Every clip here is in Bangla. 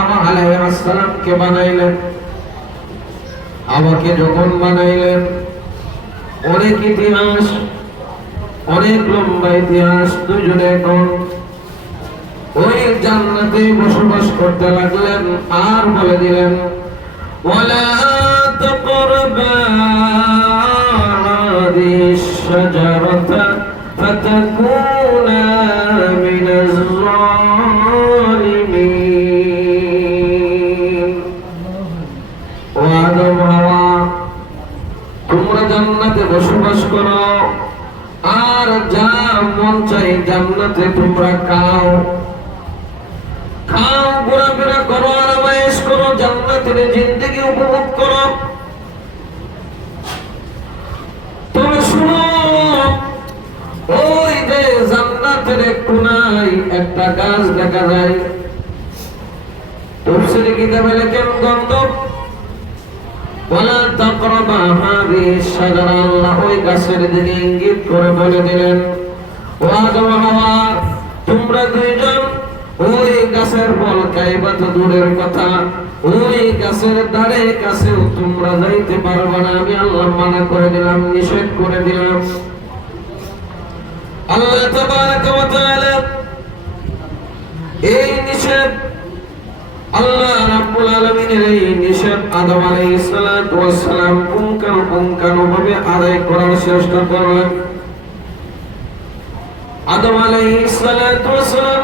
আলাইহিস সালামকে বানাইলেন, আমাকে যখন বানাইলেন, অনেক ইতিহাস, অনেক লম্বা ইতিহাস। দুজনে এখন ওই জান্নাতে বসবাস করতে লাগলেন। আর বলে দিলেন, ওয়ালা তাকরাবা হাযিহিশ শাজারাতা ফাতাকুনা মিনাজ যালিমিন। ও আদম হাওয়া, তোমরা জান্নাতে বসবাস করো, আর যা মন চাই জান্নাতে তোমরা খাও, খাও, ঘোরাফেরা করো, আরামায়েশ করো, জান্নাতের জিন্দেগি উপভোগ করো। তবে শুনো, ওই যে জান্নাতের কোনায় একটা গাছ দেখা যায়, তাফসীরে কিতাবে লেখেন গন্ধব, ওয়ালা তাকরাবা হাযিহিশ শাজারা। আল্লাহ ওই গাছের দিকে ইঙ্গিত করে বলে দিলেন, ও আদম হাওয়া, তোমরা দুইজন ওই গাছের ফল খাইবা তো দূরের কথা, ওই গাছের ধারে কাছেও তোমরা যাইতে পারবে না। আমি আল্লাহ মানা করে দিলাম, নিষেধ করে দিলাম। আল্লাহ তাবারাকা ওয়া তাআলা এই নিষেধ, আল্লাহ রাব্বুল আলামিনের এই নিষেধ আদম আলাইহিস সালাতু ওয়াস সালাম পুঙ্খানুপুঙ্খানুভাবে আদায় করার চেষ্টা করলেন। আদম আলাইহিস সালাতু ওয়াস সালাম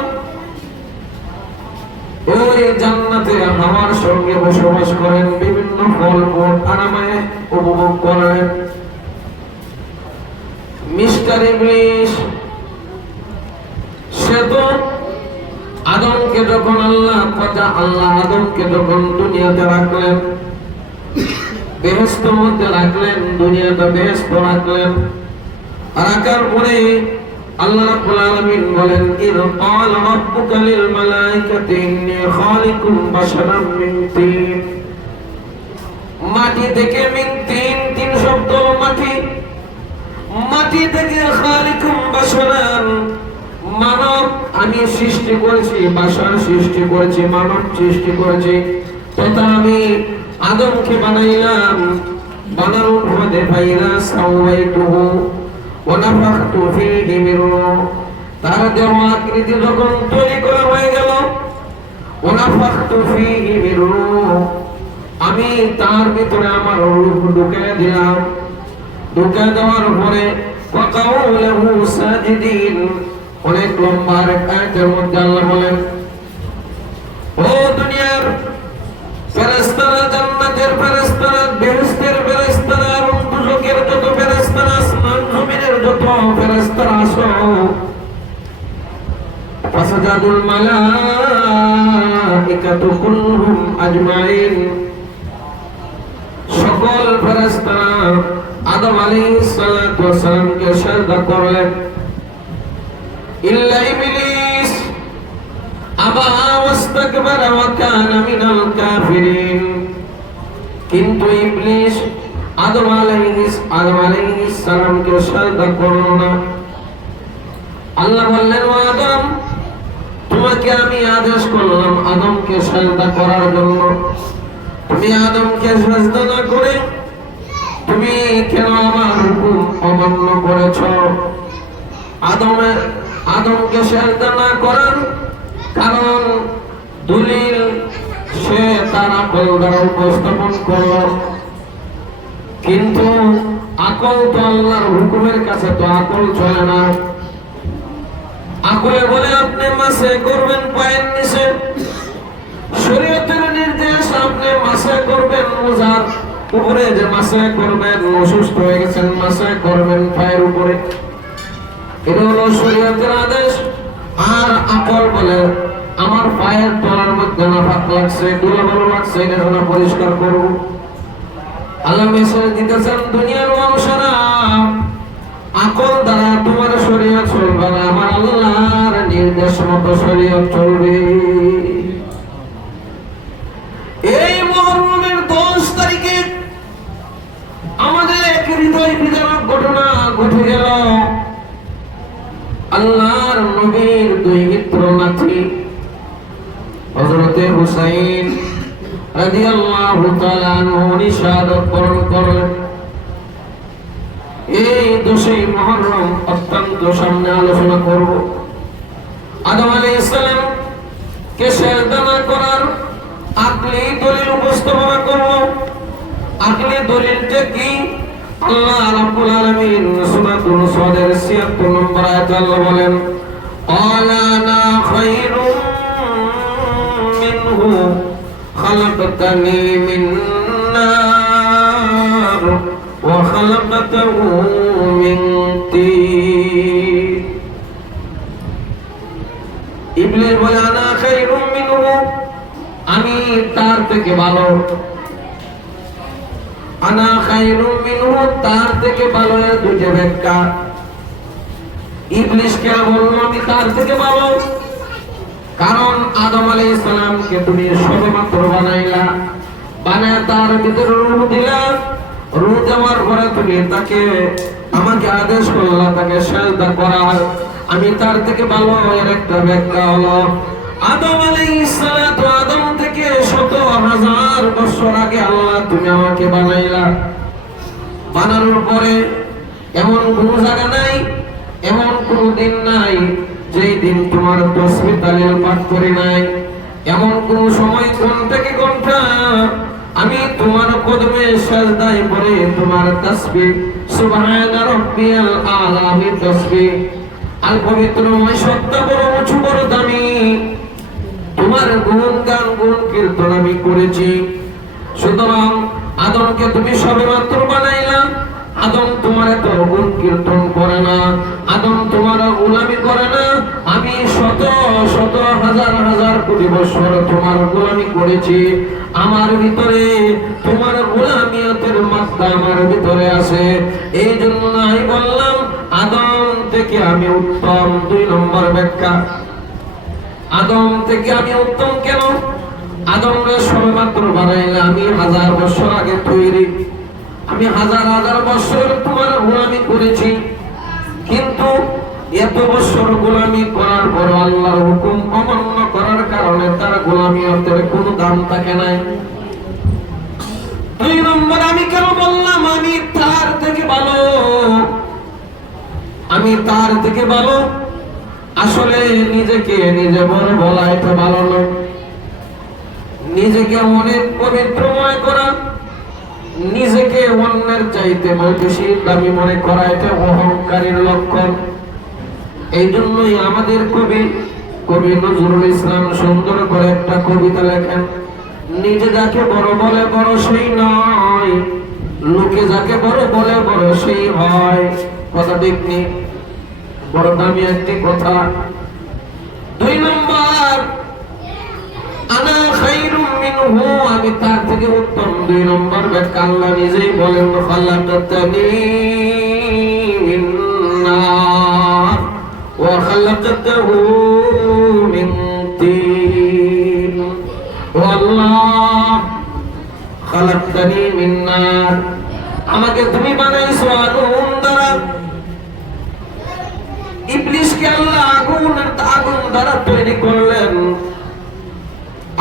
ওই জান্নাতে হাওয়ার সঙ্গে বসবাস করেন, বিভিন্ন ফল মূল আরামে উপভোগ করেন। মিস্টার ইবলিস সে তো আদমকে যখন আল্লাহ আদমকে যখন দুনিয়াতে রাখলেন, বেহেশতের মধ্যে রাখলেন, দুনিয়াতে বেহেশত রাখলেন, রাখার পরে আল্লাহ রাব্বুল আলামিন বলেন, ইয ক্বালা রাব্বুকা লিল মালাইকাতি ইন্নী খালিকুম বাশারাম মিন তিন। মাটি থেকে মিন তিন, তিন শব্দ মাটি, মাটি থেকে খালিকুম বাশারান, মানব আমি সৃষ্টি করেছি, বাশার সৃষ্টি করেছি, মানব সৃষ্টি করেছি। তথা আমি আদমকে বানাইলাম, বানানোর পরে ফাইদা সাওয়াইতুহু ওয়া নাফাখতু ফীহি মির রূহ। তার দেহ আকৃতি যখন তৈরি করা হয়ে গেল, ওয়া নাফাখতু ফীহি মির রূহ, আমি তার ভিতরে আমার রূহ ঢুকিয়ে দিলাম। ঢুকিয়ে দেওয়ার পরে ওয়াকাউ লাহু সাজিদিন, অনেক লম্বা আয়াতের মধ্যে আল্লাহ বলেন, ও দুনিয়ার ফেরেশতারা, জান্নাতের ফেরেশতারা, বেহেশতের ফেরেশতারা এবং দুজকের যত ফেরেশতারা, আসমান জমিনের যত ফেরেশতারা আসো। ফাসাজাদুল মালাইকাতু কুল্লুহুম আজমাইন, সকল ফেরেশতারা আদম আলাইহিস সালাতু ওয়াস সালামকে সিজদা করলেন, ইল্লা ইবলিস আবা ওয়াস্তাকবারা ওয়া কানা মিনাল কাফিরিন। কিন্তু ইবলিস আদম আলাইহিস সালামকে সিজদা করল না। আল্লাহ বললেন, ও আদম, তোমাকে আমি আদেশ করলাম আদমকে সিজদা করার জন্য, তুমি আদমকে সিজদা না করে তুমি কেন আমার হুকুম অমান্য করেছো? আদমকে সিজদা না করার কারণ দলিল সে তার আকল দ্বারা উপস্থাপন করল, কিন্তু আকল তো আল্লাহর হুকুমের কাছে তো আকল চলে না। আকলে বলে আপনি মাসে করবেন পায়ের নিচে, শরীয়তের নির্দেশ আপনি মাসে করবেন মোজার উপরে, যে মাসে করবেন, অসুস্থ হয়ে গেছেন মাসে করবেন পায়ের উপরে, এটা হলো শরীয়তের আদেশ। আর আকল বলে আমার পায়ের তলার মধ্যে নাপাক লাগছে, দুর্বল লাগছে, এটা পরিষ্কার করব। আল্লাহ মেসেজ দিতেছেন, দুনিয়ার মানুষেরা আকল দ্বারা তোমার শরীয়ত চলবে না, আমার আল্লাহর নির্দেশ মতো শরীয়ত চলবে। এই মুহররমের 10 তারিখে আমাদের এক হৃদয় বিদারক ঘটনা ঘটে গেল। আল্লাহর নবীর দুই মিত্র নাতি হযরতে হযরতে হুসাইন রাদিয়াল্লাহু তাআলা আনহু শাহাদাত বরণ করেন। এই 10 মুহররম অত্যন্ত সামনে আলোচনা করব। আদম আলাইহিস সালাম কে সিজদা না করার আকলি দলিল উপস্থাপন করব। আকলি দলিলটা কি? আল্লাহ রাব্বুল আলামিন সূরাতুল সাদের 76 নম্বর আয়াতে আল্লাহ বলেন, আলানা খায়রুম মিনহু খালাকতানি মিন নার ওয়া খালাকতাহু মিন তিন। ইবলিস বলে, আনা খায়রুম মিনহু, আমি তার থেকে ভালো। আনা খায়রুম মিনহু, তার থেকে ভালো। এর দুইটা ব্যাখ্যা। ইবলিস কেন বলল আমি তার থেকে ভালো? কারণ আদম আলাইহিস সালামকে তুমি সবেমাত্র বানাইলা, বানায় তার ভিতরে রূহ দিলা। রূহ দেওয়ার পরে তুমি তাকে আমাকে আদেশ করলা তাকে সিজদা করার। আমি তার থেকে ভালো। এর একটা ব্যাখ্যা হলো আদম আলাইহিস সালাতু আদম থেকে শত হাজার বছর আগে আল্লাহ তুমি আমাকে বানাইলা। বানানোর পরে এমন কোন জায়গা নাই, এমন কোন দিন নাই যেই দিন তোমার তাসবিহ তাহলিল পাঠ করি নাই। এমন কোন সময় কোন থেকে ঘন্টা আমি তোমার কদমে সিজদায় পড়ে তোমার তাসবিহ সুবহান রাব্বিয়াল আলা আমি তাসবিহ আল পবিত্রময় সত্তা বড় উঁচু বড় দামি তোমার গুণগান গুণ কীর্তন আমি করেছি। সুতরাং আদমকে তুমি সবেমাত্র বানাইলা। আদম তোমার এত গুণ কীর্তন করে না, আদম তোমার গোলামি করে না। আমি শত শত হাজার হাজার কোটি বছর তোমার গোলামি করেছি। আমার ভিতরে তোমার গোলামিয়াতের মাত্রা আমার ভিতরে আছে। এই জন্য আমি বললাম আদম থেকে আমি উত্তম। 2 নম্বর ব্যাখ্যা, আদম থেকে আমি উত্তম কেন? আদমকে সবেমাত্র বানাইলে আমি হাজার বছর আগে তৈরি। আমি হাজার হাজার বছর তোমার গোলামি করেছি, কিন্তু এত বছর গোলামি করার পর আল্লাহর হুকুম অমান্য করার কারণে তার গোলামিয়তের কোনো দাম থাকে নাই। 2 নম্বর, আমি কেন বললাম আমি তার থেকে ভালো? আমি তার থেকে ভালো, আসলে নিজেকে নিজে বড় বলা এটা ভালো নয়। নিজেকে অনেক পবিত্র মনে করা, নিজেকে অন্যের চাইতে বেশি দামি মনে করা এটা অহংকারের লক্ষণ। এই জন্যই আমাদের কবি নজরুল ইসলাম সুন্দর করে একটা কবিতা লেখেন, নিজে যাকে বড় বলে বড় সেই নয়, লোকে যাকে বড় বলে বড় সেই হয়। কথা দেখনি? বড় দামি একটি কথা। 2 নম্বর, আনা খায়রুম মিনহু, আমি তার থেকে উত্তম। 2 নম্বর ব্যাখ্যা আল্লাহ নিজেই বলেন, খালাকাতানি মিন নার ওয়া খালাকাতাহু মিন তিন। ও আল্লাহ, খালাকাতানি মিন নার, আমাকে তুমি বানাইছো আগুন দ্বারা। ইবলিসকে আল্লাহ আগুন দ্বারা তৈরি করলেন।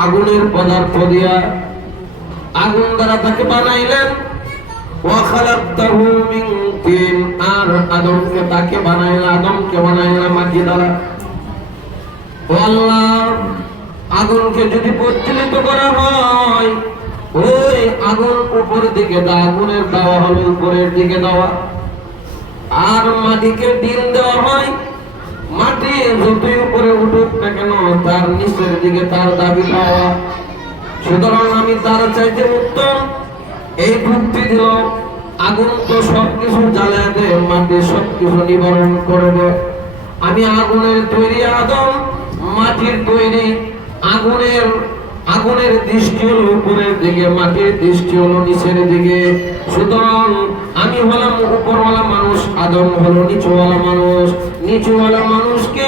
আগুনের পদার্থ দিয়া আগুন দ্বারা তাকে বানাইলেন। ওয়া খালাকতাহু মিন তিন, আর আদমকে তাকে বানাইলেন, আদমকে বানাইলেন মাটি দ্বারা। ও আল্লাহ, আগুনকে যদি প্রজ্বলিত করা হয়, ওই আগুন উপরের দিকে দেওয়া, আগুনের দেওয়া হলো উপরের দিকে দেওয়া। আর মাটিকে দিন দেওয়া হয়, মাটি যতই উপরে উঠুক না কেন তার নিচের দিকে তার দাবি পাওয়া। সুতরাং আমি তার চাইতে উত্তম। এই যুক্তি দিল, আগুন তো সবকিছু জ্বালায় দেয়, মাটি সবকিছু নিবারণ করে দেয়। আমি আগুনের তৈরি আদম, মাটির তৈরি। আগুনের দৃষ্টি হলো উপরের দিকে, মাটির দৃষ্টি হলো নিচের দিকে। সুতরাং আমি হলাম উপরওয়ালা মানুষ, আদম হলো নিচুওয়ালা মানুষ। নিচুওয়ালা মানুষকে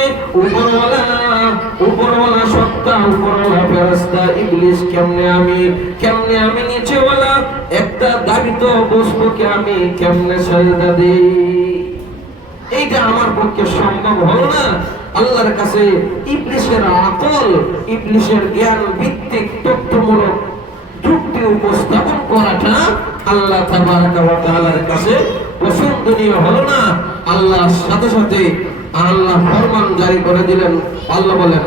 উপরওয়ালা সত্তা, উপরওয়ালা ফেরেশতা ইবলিস কেমনে আমি নিচেওয়ালা একটা দাবিত বস্তুকে আমি কেমনে সিজদা দেই? এইটা আমার পক্ষে সম্ভব হলো না। আল্লাহর কাছে ইবলিসের আকল, ইবলিসের জ্ঞান ভিত্তিক তথ্যমূলক যুক্তি উপস্থাপন করাটা আল্লাহ তাবারাকা ওয়া তাআলার কাছে পছন্দনীয় হলো না। আল্লাহর সাথে সাথে আল্লাহ ফরমান জারি করে দিলেন। আল্লাহ বলেন,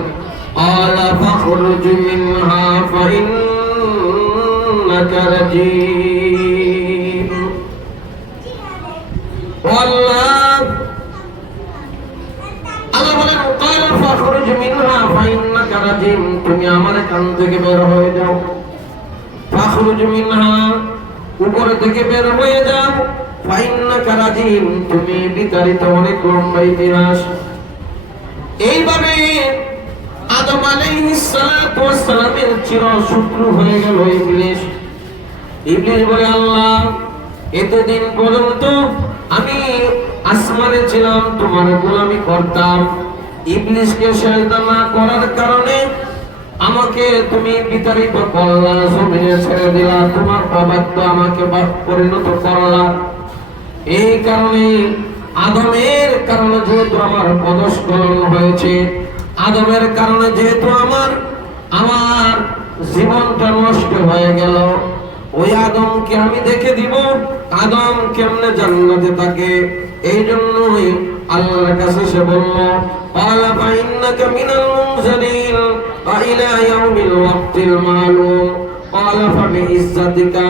আলা ফাখরুজ মিনহা ফাইন্নাকা রাজীম। আল্লাহ বলেন, আলা ফাখরুজ মিনহা ফাইন্নাকা রাজীম, তুমি আমার কান থেকে বের হয়ে যাও। ফাখরুজ মিনহা, উপর থেকে বের হয়ে যাও। ফাইন্নাকা রাজীম, তুমি বিতাড়িত। অনেক লম্বা ইতিহাস। এইভাবে আদম আলাইহিস সালাতু ওয়াস সালামের চিরশত্রু হয়ে গেল ইবলিস। ইবলিস বলে, আল্লাহ এতদিন পর্যন্ত আমি আসমানে ছিলাম, তোমার গোলামি করতাম। ইবলিসকে সিজদা না করার কারণে আমাকে তুমি বিতাড়িত করলা, জমিনে ছেড়ে দিলা, তোমার অবাধ্য আমাকে পরিণত করলা। এই কারণে আদমের কারণে যেহেতু আমার পদস্খলন হয়েছে, আদমের কারণে যেহেতু আমার জীবনটা নষ্ট হয়ে গেল, ওই আদমকে আমি দেখে দিব আদম কেমনে জান্নাতে থাকে। এই জন্যই আল্লাহর কাছে সে বলল, আলা ফাইন্নাকা মিনাল মুনজারিন ওয়া ইলা ইয়াউমিল ওয়াক্তিল মালুম, আলা ফাবিইজ্জাতিকা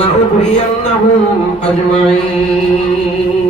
লাউগরিয়ান্নাহুম আজমাইন।